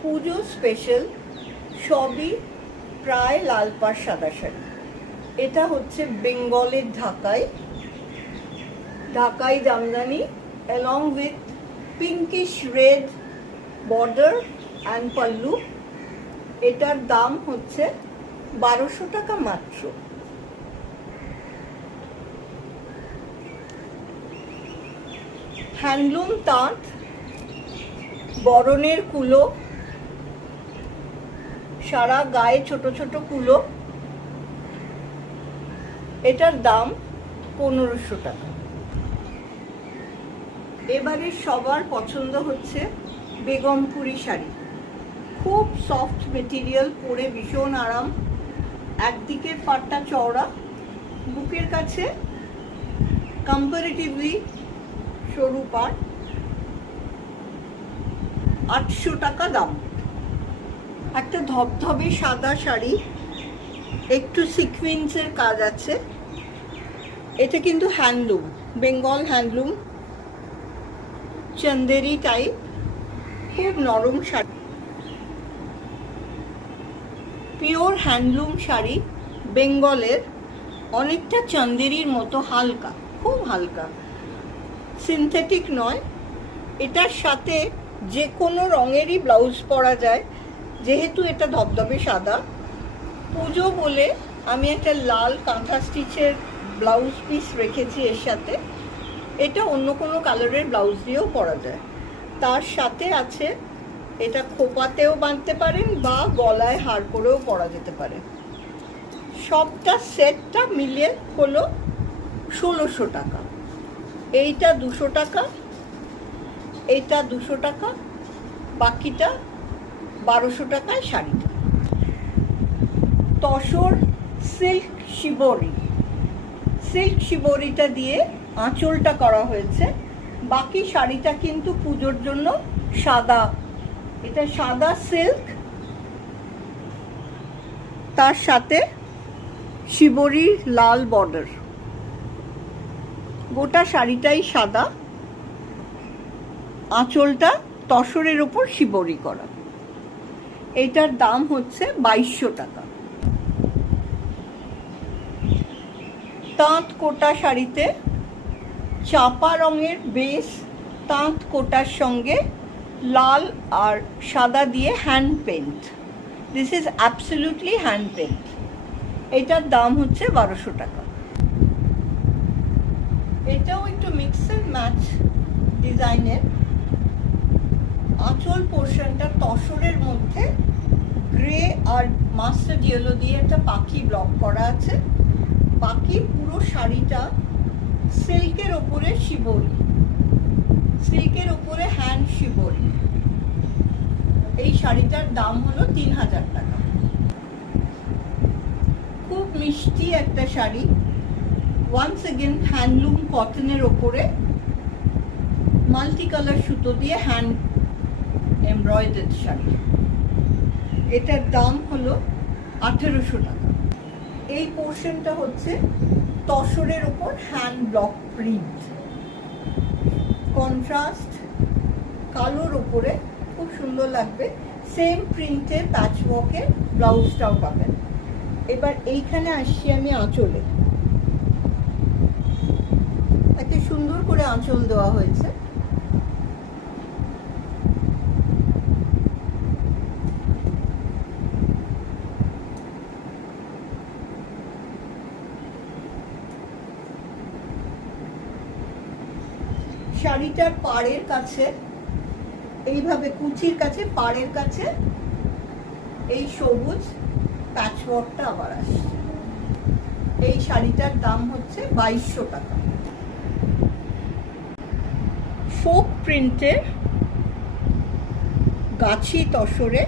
পুজো special, সবই প্রায় লাল পাড় সাদা শাড়ি। এটা হচ্ছে বেঙ্গলের ঢাকাই Jamdani along with pinkish red border and pallu। এটার দাম হচ্ছে 1200 টাকা মাত্র। হ্যান্ডলুম তাঁত, বরণের কুলো, সারা গায়ে ছোট ছোট কুলো। এটার দাম 1500 টাকা। এবারে সবার পছন্দ হচ্ছে বেগমপুরি শাড়ি। খুব সফট মেটেরিয়াল, পরে ভীষণ আরাম। একদিকের পাটটা চওড়া, বুকের কাছে কম্পারেটিভলি সরু পাট। 800 টাকা দাম। একটা ধবধবে সাদা শাড়ি, একটু সিকোয়েন্সের কাজ আছে। এটা কিন্তু handloom, Bengal handloom, Chanderi type, খুব নরম শাড়ি, পিওর হ্যান্ডলুম শাড়ি বেঙ্গলের, অনেকটা চন্দেরির মতো হালকা, খুব হালকা, সিনথেটিক নয়। এটার সাথে যে কোনো রঙেরই ব্লাউজ পরা যায়, যেহেতু এটা ধবধবে সাদা। পুজো বলে আমি একটা লাল কাঁথা স্টিচের ব্লাউজ পিস রেখেছি এর সাথে। এটা অন্য কোনো কালারের ব্লাউজ দিয়েও পরা যায়। তার সাথে আছে, এটা খোপাতেও বাঁধতে পারেন বা গলায় হার করেও পরা যেতে পারে। সবটা সেটটা মিলিয়ে হলো 1600 টাকা। এইটা 200 টাকা, এইটা 200 টাকা, বাকিটা 1200 টাকায় শাড়িটা। তসর সিল্ক শিবরি, সিল্ক শিবরিটা দিয়ে আঁচলটা করা হয়েছে। বাকি শাড়িটা কিন্তু পুজোর জন্য সাদা। এটা সাদা সিল্ক, তার সাথে শিবরির লাল বর্ডার। গোটা শাড়িটাই সাদা, আঁচলটা তসরের উপর শিবরি করা। এটার দাম হচ্ছে 2200 টাকা। তাঁত কোটা শাড়িতে চাপা রঙের বেস, তাঁত কোটার সঙ্গে লাল আর সাদা দিয়ে hand paint. This is absolutely hand paint. এটার দাম হচ্ছে 1200 টাকা। এটাও একটু মিক্স অ্যান্ড ম্যাচ ডিজাইনের। আঁচল পোর্শনটা তসরের মধ্যে গ্রে আর মাস্টার্ড ইয়েলো দিয়ে একটা পাখি ব্লক করা আছে। বাকি পুরো শাড়িটা সিল্কের ওপরে শিবরি, সিল্কের ওপরে হ্যান্ড শিবরি। এই শাড়িটার দাম হলো 3000 টাকা। খুব মিষ্টি একটা শাড়ি, ওয়ান্স এগেন হ্যান্ডলুম কটনের ওপরে মাল্টি কালার সুতো দিয়ে হ্যান্ড এমব্রয়ডার্ড শাড়ি। এটার দাম হলো 1800 টাকা। এই পোর্শনটা হচ্ছে তসরের ওপর হ্যান্ড ব্লক প্রিন্ট, কন্ট্রাস্ট কালোর ওপরে খুব সুন্দর লাগবে। সেম প্রিন্টের প্যাচওয়ার্কের ব্লাউজটাও পাবেন। এবার এইখানে আসছি আমি আঁচলে। এতে সুন্দর করে আঁচল দেওয়া হয়েছে। শাড়িটার পাড়ের কাছে এইভাবে কুচির কাছে, পাড়ের কাছে এই সবুজ প্যাচওয়ার্কটা আবার আসছে। এই শাড়িটার দাম হচ্ছে 2200 টাকা। ফোক প্রিন্টের গাছি তসরে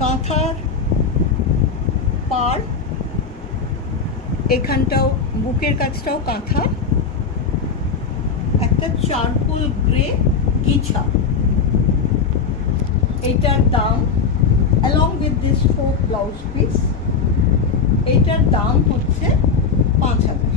কাঁথার পাড়, এখানটাও বুকের কাছটাও কাঁথা, একটা চারকোল গ্রে গিছা। এটার দাম along with this folk blouse piece, এটার দাম হচ্ছে 5000।